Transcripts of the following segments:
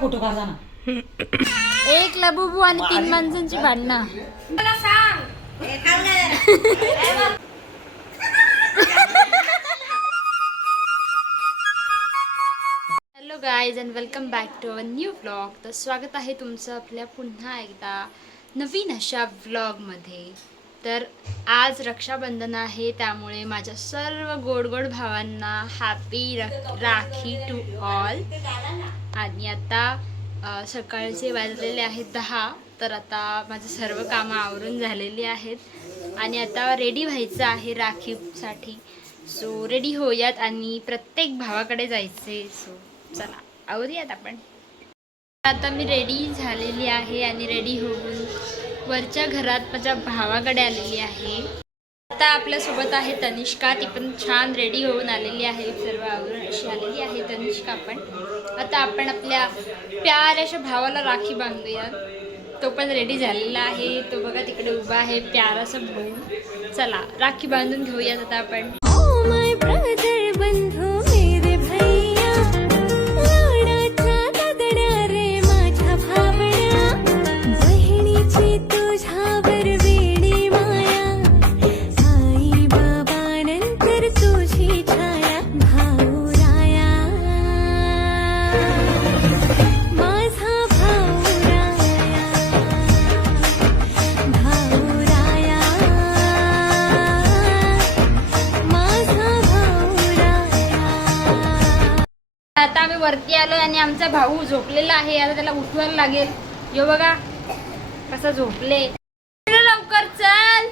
Photo काढा ना. एक लबुबू आणि 3 माणसांची भांडणं. Hello guys and welcome back to our new vlog. तर स्वागत आहे तुमचं आपल्या पुन्हा एकदा नवीन अशा व्लॉगमध्ये. तर आज रक्षाबंधन आहे, त्यामुळे माझ्या सर्व गोड गोड भावांना हॅपी राखी टू ऑल. आणि आता सकाळचे वाजलेले आहेत 10. तर आता माझं सर्व कामं आवरून झालेली आहेत आणि आता रेडी व्हायचं आहे राखीसाठी. सो रेडी होऊयात आणि प्रत्येक भावाकडे जायचे. सो चला आवरूयात आपण. आता मी रेडी झालेली आहे आणि रेडी होऊन वरच्या घरात माझ्या भावाकडे आलेली आहे. आता आपल्यासोबत आहे तनिष्का. ती पण छान रेडी होऊन आलेली आहे, सर्व आवरून अशी आलेली आहे तनिष्का पण. आता आपण आपल्या प्याऱ्याच्या भावाला राखी बांधूया. तो पण रेडी झालेला आहे, तो बघा तिकडे उभा आहे प्याराचा भाऊ. चला राखी बांधून घेऊयात आता आपण. आता आम्ही वरती आलो आणि आमचा भाऊ झोपलेला आहे. आता त्याला उठवायला लागेल. यो बघा कसा झोपले. लवकर चल.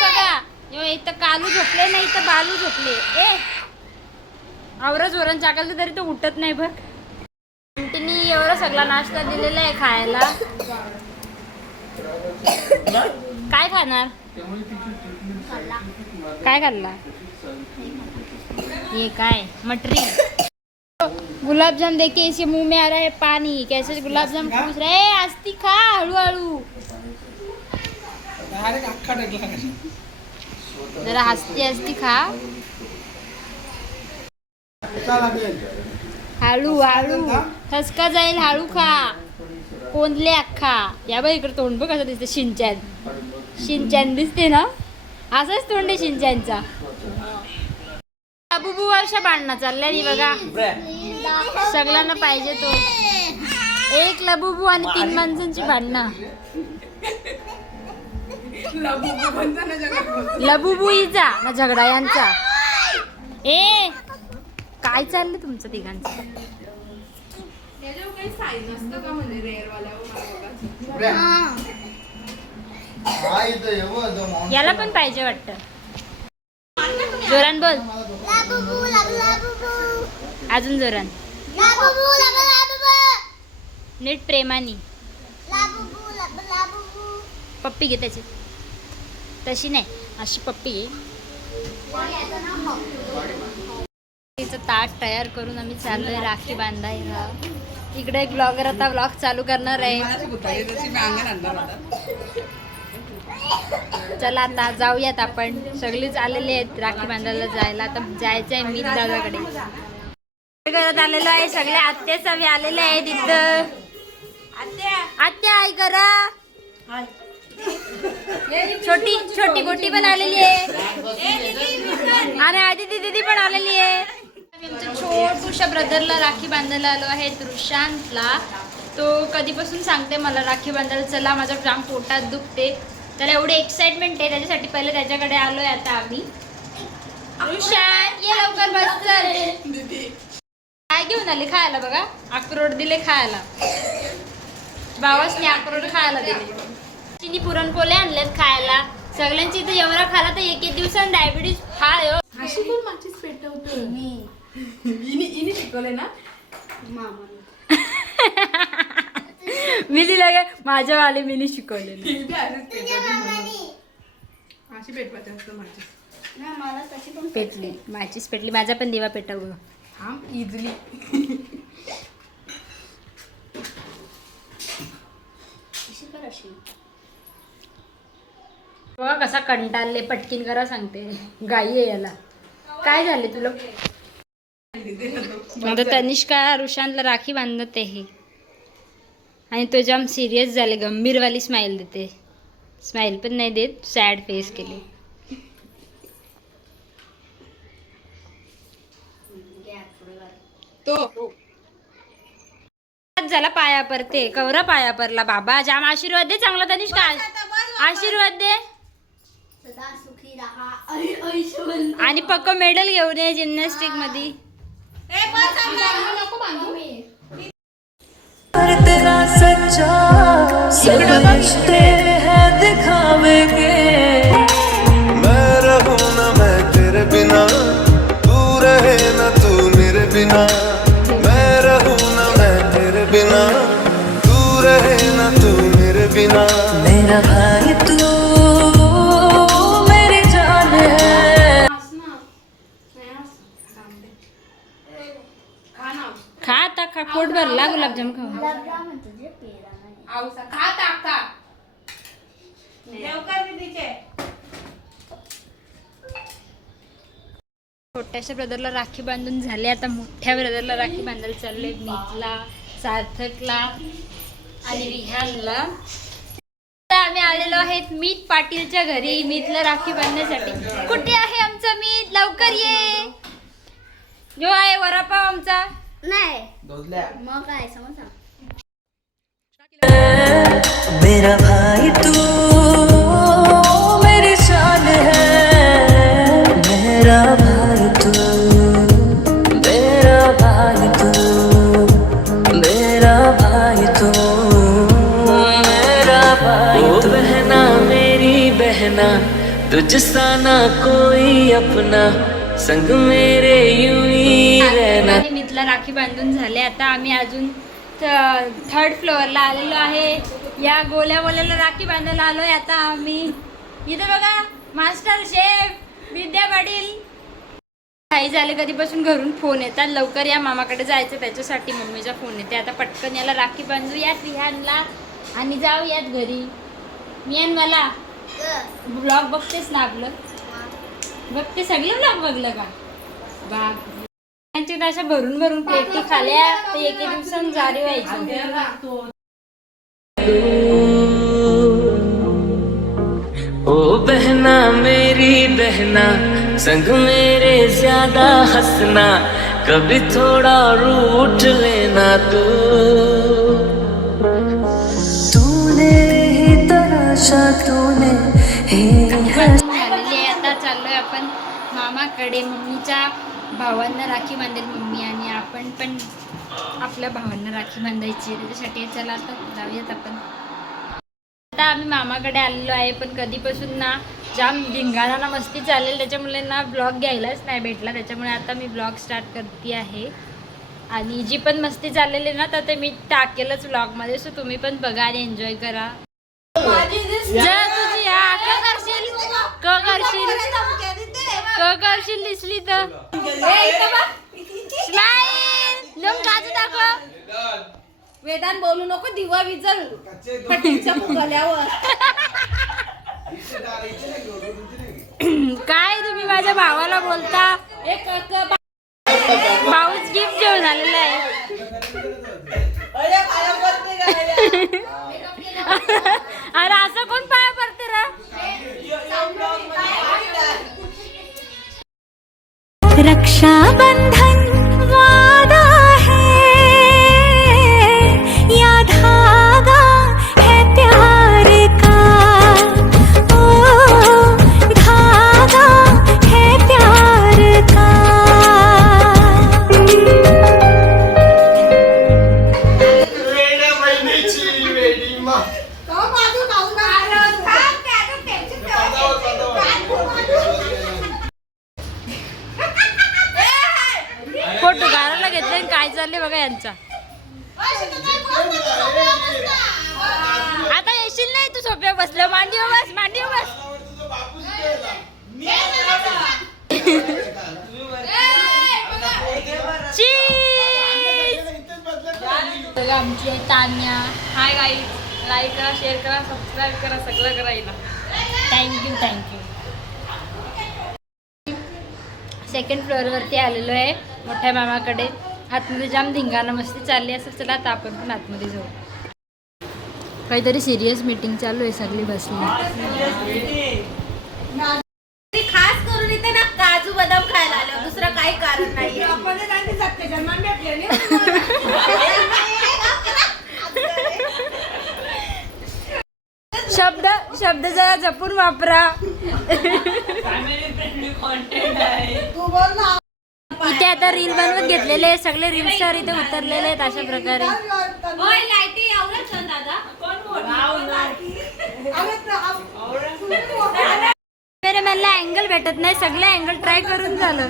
बघा यो इथं कालू झोपले, नाही तर बालू झोपले. आवरच वरण चाकल तरी तो उठत नाही बघ. आंटीनी एवढा सगळा नाश्ता दिलेला आहे खायला. काय खाणार? काय खाल्ला? ये काय मटरी. गुलाब जाम देखे इसे मुंह में आ रहा है पानी. कैसे गुलाब जाम पूछ रहे हैं? आस्ती खा हळूहळू. जरा हसती हसती खा. हळू हळू ठसका जाईल. हळू खा. कोंदले अख्खा. या बघ इकडे तोंड बघ कसं दिसतं. शिनचॅन दिसते ना, असंच तोंड आहे शिनचॅनचा. लबुबू वर्षा भांडणं चालल्या बघा. सगळ्यांना पाहिजे तो. एक लबुबू आणि 3 माणसांची भांडणं. लबुबू हिचा ना झगडा यांचा. काय चाललं तुमचं तिघांचं? याला पण पाहिजे वाटतं. जोरान बोल. अजून जोरान. नीट प्रेमानी. पप्पी घे त्याची. तशी नाही, अशी पप्पी घे. तिचं ताट तयार करून आम्ही चाललोय राखी बांधायला. इकडे एक ब्लॉगर आता ब्लॉग चालू करणार आहे. चला आता जाऊयात आपण. सगळीच आलेले आहेत राखी बांधायला जायला. आता जायचंय मी दादाकडे. करत आलेलो आहे. सगळे आत्या सगळे आलेले आहेत इथं. आत्या आई करा. छोटी छोटी गोटी पण आलेली आहे आणि आदिती दीदी पण आलेली आहे. आमच्या छोटूशा ब्रदरला राखी बांधायला आलो आहे, रुशांतला. तो कधीपासून सांगते मला राखी बांधायला चला, माझं जाम पोटात दुखते. त्याला एवढी एक्साइटमेंट आहे, त्याच्यासाठी पहिले त्याच्याकडे आलोय आता आम्ही. रुशांत ये लवकर बस चल. काय घेऊन आले खायला? बघा अक्रोड दिले खायला. भावासने अक्रोड खायला दिले. तिने पुरणपोळे आणलेत खायला. सगळ्यांची इथं एवढा खाला तर एक दिवसांनी डायबिटीज हाय. अशी पण माझीच पेटवतो मी शिकवले ना मिली लगे माझ्या वाले मिनी शिकवले. अशी पेटवायची असतं माझी. पेटली माझीच पेटली. माझा पण दिवा पेटव. हा इझिली. बघा कसा कंटाळले. पटकीन करा सांगते. गाई आहे याला. काय झाले तुला? आता तनिष्का रुशांतला राखी बांधत आहे आणि तो जाम सिरियस झाले, गंभीरवाली स्माइल देते. स्माइल पण नाही देत, सॅड फेस केली. तो झाला पाया परते, कवरा पाया परला. बाबा जाम आशीर्वाद दे चांगला तनिष्का, आशीर्वाद दे. सदा सुखी रहा ऐश्वर्य. आणि पक्क मेडल घेऊन ये जिम्नॅस्टिक मध्ये. नको बांधू. तेरा सच्चा सब रिश्ते हैं दिखावे के. मैं रहूं ना मैं तेरे बिना, तू रहे ना तू मेरे बिना. मैं रहूं ना मैं तेरे बिना, तू रहे ना तू मेरे बिना. मेरा भाई तू मेरी जान है. खा आता, खा, पोट भरला गुलाबजाम खाऊ. गुलाबजाम तुझे पेरा नाही. छोट्याशा ब्रदरला राखी बांधून झाले, आता मोठ्या ब्रदरला राखी बांधायला चालले. मीतला, सार्थकला आणि विहानला. आता आम्ही आलेलो आहेत मीत पाटीलच्या घरी मीतला राखी बांधण्यासाठी. कुठे आहे आमचं मीत? लवकर ये. जो आहे वरापाव आमचा. नाही मग काय समजा. मेरा भाई तू मेरी जान है. मेरा भाई तू, मेरा भाई तू, मेरा भाई तू, मेरा भाई तू. ओ बहना मेरी बहना, तुझसा ना कोई अपना, संग मेरे यूं ही रहना. आणि मीतला राखी बांधून झाले. आता आम्ही अजून थर्ड फ्लोअरला आलेलो आहे. या गोल्या गोल्याला राखी बांधायला आलोय आता आम्ही. इथं बघा मास्टर शेफ विद्या पाटील. काही झाले कधीपासून घरून फोन येतात, लवकर या मामाकडे जायचं, त्याच्यासाठी मम्मीचा फोन येते. आता पटकन याला राखी बांधू यात विहानला आणि जाऊ यात घरी. मियान मला ब्लॉग बघतेस ना आपलं? बघते सगळं ब्लॉग बघलं का? बाप त्यांची अशा भरून भरून प्लेटी खाल्या तर एके दिवसात जारी व्हायची. ओ बहना मेरी बहना, संग मेरे ज्यादा हंसना, कभी थोड़ा रूठ लेना तू. तूने ही तराशा, तूने ही झालेली आहे. आता चाललोय आपण मामाकडे. मम्मीच्या भावांना राखी बांधेल मम्मी आणि आपण पण आपल्या भावांना राखी बांधायची आहे. त्याच्यासाठी चला आता जाऊयात आपण. आता आम्ही मामाकडे आलेलो आहे, पण कधीपासून ना जाम धिंगाणा ना मस्ती चालेल, त्याच्यामुळे ना ब्लॉग घ्यायलाच नाही भेटला. त्याच्यामुळे आता मी ब्लॉग स्टार्ट करते आहे आणि जी पण मस्ती चाललेली ना तर ते मी टाकेलच ब्लॉगमध्ये. सो तुम्ही पण बघा आणि एन्जॉय करा. जर तुझी करशील दिसली तर वेदांत बोलू नको, दिवा विजल फटीच्या फुगल्यावर. काय तुम्ही माझ्या भावाला बोलता? भाऊच गिफ्ट घेऊन आलेला आहे. अरे असं कोण पाया पडते रा? रक्षाबंधन वादा है या धागा है प्यार का. ओ धागा है प्यार का. वेड्या बहिणीची वेडी मा. फोटो काढायला घेतले काय चालले बघा यांचा. आता येशील नाही तू सोप्या बसलं. मांडीवर बस, मांडीवर बस. बघा आमची आहे तान्या. हाय गाईज, लाईक करा, शेअर करा, सबस्क्राईब करा, सगळं करायला. थँक्यू. सेकंड फ्लोअरवरती आलेलो आहे. मोठ्या मामाकडे. आतमध्ये जाम धिंगाणा मस्ती चालली असं. चला आता आपण पण आतमध्ये जाऊ. काहीतरी सिरियस मीटिंग चालू आहे, सगळी बसली. खास करून इथे ना काजू बदाम खायला आलो, दुसरं काही कारण नाही. शब्द जरा जपून वापरा. इथे आता रील बनवत घेतलेले सगळे रील स्टार इथे उतरलेले आहेत अशा प्रकारे. मेरे मला अँगल भेटत नाही, सगळे अँगल ट्राय करून झालं.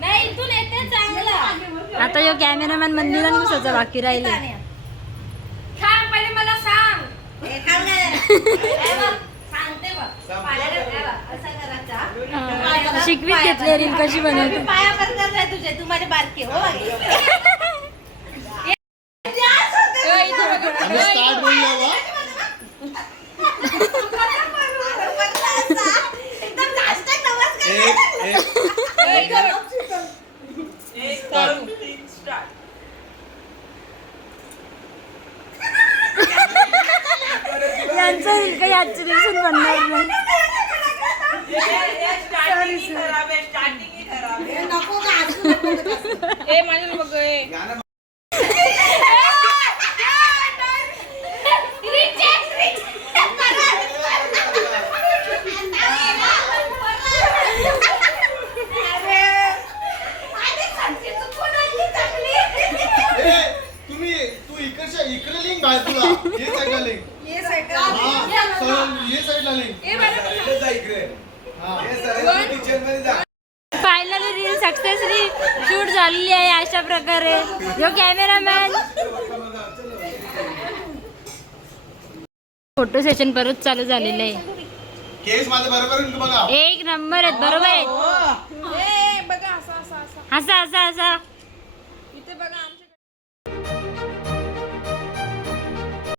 नाही इथून येते चांगलं. आता यो कॅमेरामॅन मंदिरात घुसायचा बाकी राहिले. सांग पहिले मला सांग. सांगते बघ. असं करायचं. शिकवीत घेतले रील कशी बनवते. पाया बसणार नाही तुझे, तू माझे बारके हो. यांचं रील काही आजच्या दिवसात बनणार नाही. तू इकडे लिंक बाहेर तुला ये साईडला लिंक ये साईडला link finally reel successfully shoot झालेली आहे अशा प्रकारे. जो कॅमेरामॅन फोटो सेशन परत चालू झालेलं आहे. केस माझं बरोबर आहे बघा. एक नंबर आहेत, बरोबर आहेत. असा असा असा